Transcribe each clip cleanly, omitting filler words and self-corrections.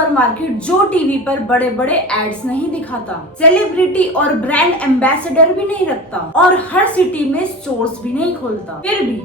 Supermarket जो TV पर बड़े बड़े एड्स नहीं दिखाता, सेलिब्रिटी और ब्रांड एम्बेसडर भी नहीं रखता और हर सिटी में स्टोर्स भी नहीं खोलता, फिर भी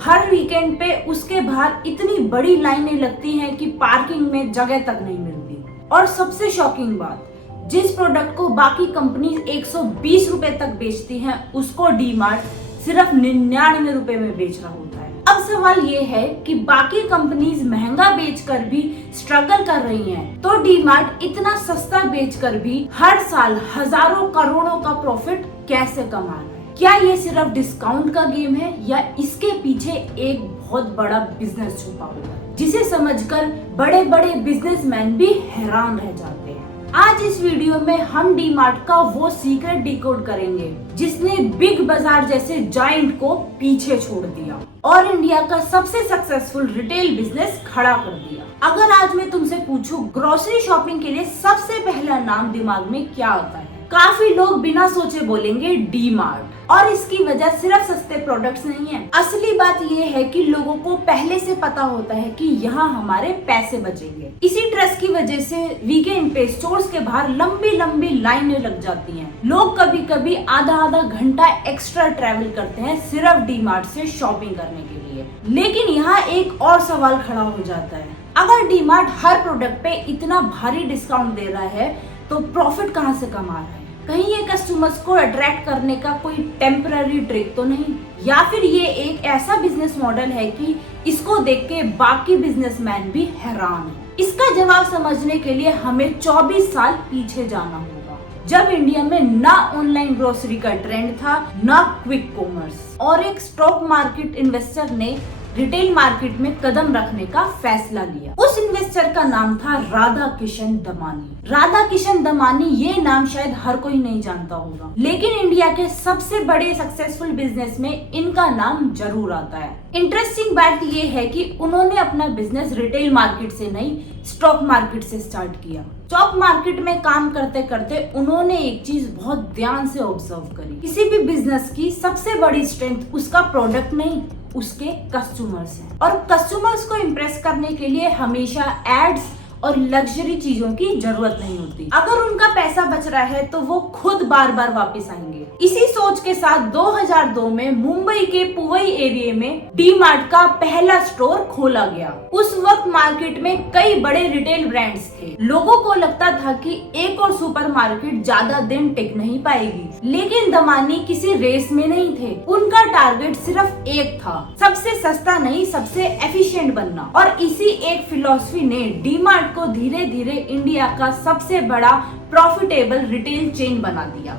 हर वीकेंड पे उसके बाहर इतनी बड़ी लाइनें लगती हैं कि पार्किंग में जगह तक नहीं मिलती। और सबसे शॉकिंग बात, जिस प्रोडक्ट को बाकी कंपनी 120 रुपए तक बेचती हैं, उसको डी-मार्ट सिर्फ 99 रुपए में बेच रहा होता है। अब सवाल ये है कि बाकी कंपनीज महंगा बेचकर भी स्ट्रगल कर रही हैं, तो डी-मार्ट इतना सस्ता बेचकर भी हर साल हजारों करोड़ों का प्रॉफिट कैसे कमा रहा है? क्या ये सिर्फ डिस्काउंट का गेम है या इसके पीछे एक बहुत बड़ा बिजनेस छुपा हुआ है, जिसे समझकर बड़े बड़े बिजनेसमैन भी हैरान रह जाते हैं। आज इस वीडियो में हम डी-मार्ट का वो सीक्रेट डिकोड करेंगे जिसने बिग बाजार जैसे जायंट को पीछे छोड़ दिया और इंडिया का सबसे सक्सेसफुल रिटेल बिजनेस खड़ा कर दिया। अगर आज मैं तुमसे पूछूं ग्रोसरी शॉपिंग के लिए सबसे पहला नाम दिमाग में क्या आता है, काफी लोग बिना सोचे बोलेंगे डी-मार्ट। और इसकी वजह सिर्फ सस्ते प्रोडक्ट्स नहीं है, असली बात ये है कि लोगों को पहले से पता होता है कि यहाँ हमारे पैसे बचेंगे। इसी ट्रस्ट की वजह से वीकेंड पे स्टोर्स के बाहर लंबी लंबी लाइनें लग जाती हैं। लोग कभी कभी आधा घंटा एक्स्ट्रा ट्रैवल करते हैं सिर्फ डी-मार्ट से शॉपिंग करने के लिए। लेकिन यहाँ एक और सवाल खड़ा हो जाता है, अगर डी-मार्ट हर प्रोडक्ट पे इतना भारी डिस्काउंट दे रहा है तो प्रॉफिट कहाँ से कमा रहा है? कहीं ये कस्टमर्स को अट्रैक्ट करने का कोई टेम्पररी ट्रिक तो नहीं, या फिर ये एक ऐसा बिजनेस मॉडल है कि इसको देख के बाकी बिजनेसमैन भी हैरान है? इसका जवाब समझने के लिए हमें 24 साल पीछे जाना होगा, जब इंडिया में ना ऑनलाइन ग्रोसरी का ट्रेंड था, ना क्विक कॉमर्स, और एक स्टॉक मार्केट इन्वेस्टर ने रिटेल मार्केट में कदम रखने का फैसला लिया। उस इन्वेस्टर का नाम था राधा किशन दमानी। राधा किशन दमानी ये नाम शायद हर कोई नहीं जानता होगा, लेकिन इंडिया के सबसे बड़े सक्सेसफुल बिजनेस में इनका नाम जरूर आता है। इंटरेस्टिंग बात ये है कि उन्होंने अपना बिजनेस रिटेल मार्केट से नहीं, स्टॉक मार्केट से स्टार्ट किया। स्टॉक मार्केट में काम करते करते उन्होंने एक चीज बहुत ध्यान से ऑब्जर्व करी, किसी भी बिजनेस की सबसे बड़ी स्ट्रेंथ उसका प्रोडक्ट नहीं, उसके कस्टमर्स हैं। और कस्टमर्स को इम्प्रेस करने के लिए हमेशा एड्स और लग्जरी चीजों की जरूरत नहीं होती। अगर उनका पैसा बच रहा है तो वो खुद बार बार वापस आएंगे। इसी सोच के साथ 2002 में मुंबई के पुवई एरिया में डी-मार्ट का पहला स्टोर खोला गया। उस वक्त मार्केट में कई बड़े रिटेल ब्रांड्स थे। लोगों को लगता था कि एक और सुपरमार्केट ज्यादा दिन टिक नहीं पाएगी, लेकिन दमानी किसी रेस में नहीं थे। उनका टारगेट सिर्फ एक था, सबसे सस्ता नहीं, सबसे एफिशिएंट बनना। और इसी एक फिलॉसफी ने डी-मार्ट को धीरे धीरे इंडिया का सबसे बड़ा प्रॉफिटेबल रिटेल चेन बना दिया।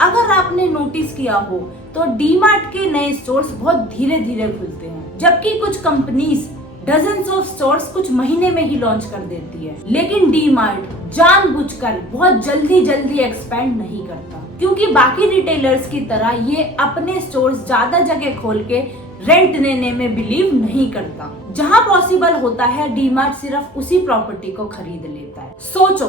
अगर आपने नोटिस किया हो तो डी-मार्ट के नए स्टोर्स बहुत धीरे धीरे खुलते हैं, जबकि कुछ कंपनीज डजन्स ऑफ स्टोर्स कुछ महीने में ही लॉन्च कर देती है। लेकिन डी-मार्ट जानबूझकर बहुत जल्दी एक्सपैंड नहीं करता, क्योंकि बाकी रिटेलर्स की तरह ये अपने स्टोर्स ज्यादा जगह खोल के रेंट लेने में बिलीव नहीं करता। जहां पॉसिबल होता है डी-मार्ट सिर्फ उसी प्रॉपर्टी को खरीद लेता है। सोचो,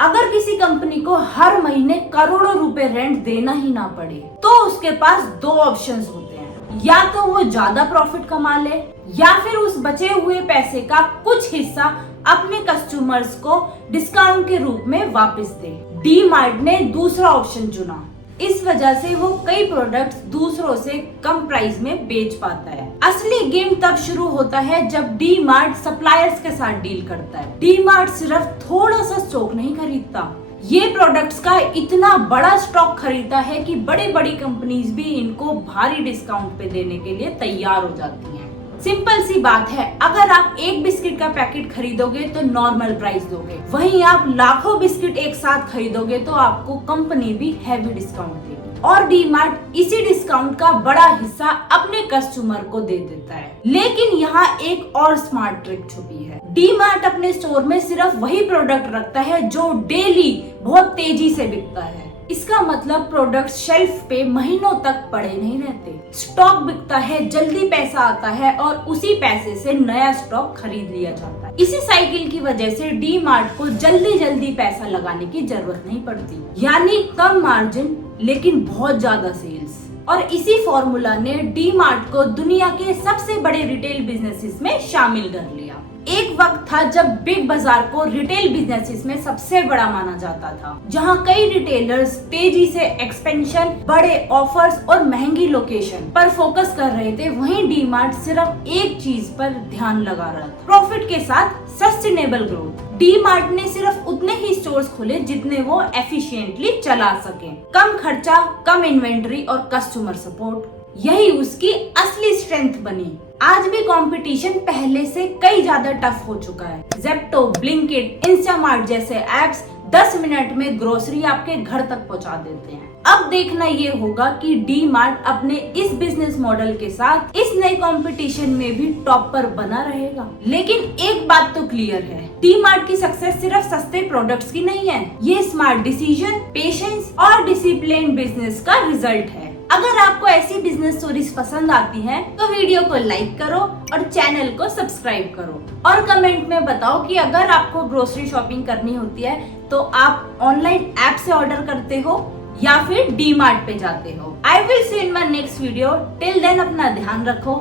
अगर किसी कंपनी को हर महीने करोड़ों रुपए रेंट देना ही ना पड़े तो उसके पास दो ऑप्शंस होते हैं, या तो वो ज्यादा प्रॉफिट कमा ले या फिर उस बचे हुए पैसे का कुछ हिस्सा अपने कस्टमर्स को डिस्काउंट के रूप में वापस दे। डी-मार्ट ने दूसरा ऑप्शन चुना। इस वजह से वो कई प्रोडक्ट्स दूसरों से कम प्राइस में बेच पाता है। असली गेम तब शुरू होता है जब डी-मार्ट सप्लायर्स के साथ डील करता है। डी-मार्ट सिर्फ थोड़ा सा स्टॉक नहीं खरीदता, ये प्रोडक्ट्स का इतना बड़ा स्टॉक खरीदता है कि बड़ी बड़ी कंपनीज भी इनको भारी डिस्काउंट पे देने के लिए तैयार हो जाती हैं। सिंपल सी बात है, अगर आप एक बिस्किट का पैकेट खरीदोगे तो नॉर्मल प्राइस दोगे, वहीं आप लाखों बिस्किट एक साथ खरीदोगे तो आपको कंपनी भी हैवी डिस्काउंट देगी। और डी-मार्ट इसी डिस्काउंट का बड़ा हिस्सा अपने कस्टमर को दे देता है। लेकिन यहाँ एक और स्मार्ट ट्रिक छुपी है। डी-मार्ट अपने स्टोर में सिर्फ वही प्रोडक्ट रखता है जो डेली बहुत तेजी से बिकता है। इसका मतलब प्रोडक्ट शेल्फ पे महीनों तक पड़े नहीं रहते। स्टॉक बिकता है, जल्दी पैसा आता है और उसी पैसे से नया स्टॉक खरीद लिया जाता है। इसी साइकिल की वजह से डी-मार्ट को जल्दी पैसा लगाने की जरूरत नहीं पड़ती, यानी कम मार्जिन लेकिन बहुत ज्यादा सेल्स। और इसी फॉर्मूला ने डी-मार्ट को दुनिया के सबसे बड़े रिटेल बिजनेसेस में शामिल कर लिया। एक वक्त था जब बिग बाजार को रिटेल बिजनेसेस में सबसे बड़ा माना जाता था, जहां कई रिटेलर्स तेजी से एक्सपेंशन, बड़े ऑफर्स और महंगी लोकेशन पर फोकस कर रहे थे। वहीं डी मार्ट सिर्फ एक चीज पर ध्यान लगा रहा था, प्रॉफिट के साथ सस्टेनेबल ग्रोथ। डी मार्ट ने सिर्फ उतने ही स्टोर्स खोले जितने वो एफिशिएंटली चला सके। कम खर्चा, कम इन्वेंट्री और कस्टमर सपोर्ट, यही उसकी असली स्ट्रेंथ बनी। आज भी कंपटीशन पहले से कई ज्यादा टफ हो चुका है। ज़ेप्टो, ब्लिंकिट, इंस्टामार्ट जैसे एप्स 10 मिनट में ग्रोसरी आपके घर तक पहुंचा देते हैं। अब देखना ये होगा कि डी मार्ट अपने इस बिजनेस मॉडल के साथ इस नए कंपटीशन में भी टॉप पर बना रहेगा। लेकिन एक बात तो क्लियर है, डी मार्ट की सक्सेस सिर्फ सस्ते प्रोडक्ट्स की नहीं है, ये स्मार्ट डिसीजन, पेशेंस और डिसिप्लिन बिजनेस का रिजल्ट है। अगर आपको ऐसी बिजनेस स्टोरीज पसंद आती हैं, तो वीडियो को लाइक करो और चैनल को सब्सक्राइब करो और कमेंट में बताओ कि अगर आपको ग्रोसरी शॉपिंग करनी होती है तो आप ऑनलाइन ऐप से ऑर्डर करते हो या फिर डी मार्ट पे जाते हो। I will see in my next video. Till then अपना ध्यान रखो।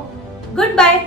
Good bye.